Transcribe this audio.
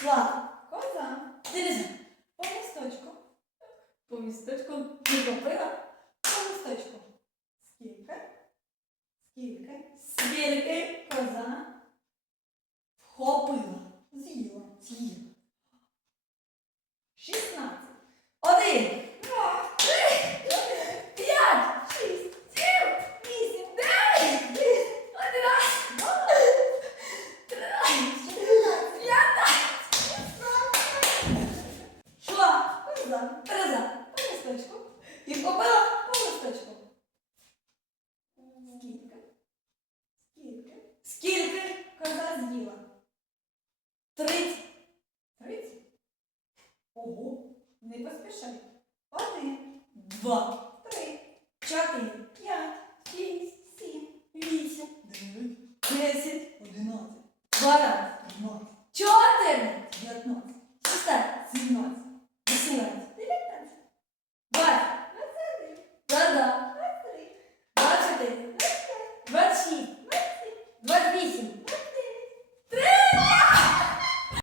Пішла коза. Дивіться. По місточку. По місточку. Не копила. По місточку. Скільки? Скільки? Скільки коза вхопила. З'їла. З'їла. Шістнадцять. Один. Два. Три. Чотири. П'ять. Шість. Сім. Вісім. Дев'ять. Десять. Одинадцять. Дванадцять. Тринадцять. Чотирнадцять. П'ятнадцять. Коза. Тереза. По листочку. І вхопила по листочку. Скільки? Скільки? Скільки коза з'їла? Тридцять. Тридцять? Ого, не поспішай. Один, два, три, чотири, п'ять, шість, сім, вісім, дев'ять, десять, одинадцять, дванадцять, тринадцять, чотирнадцять, п'ятнадцять,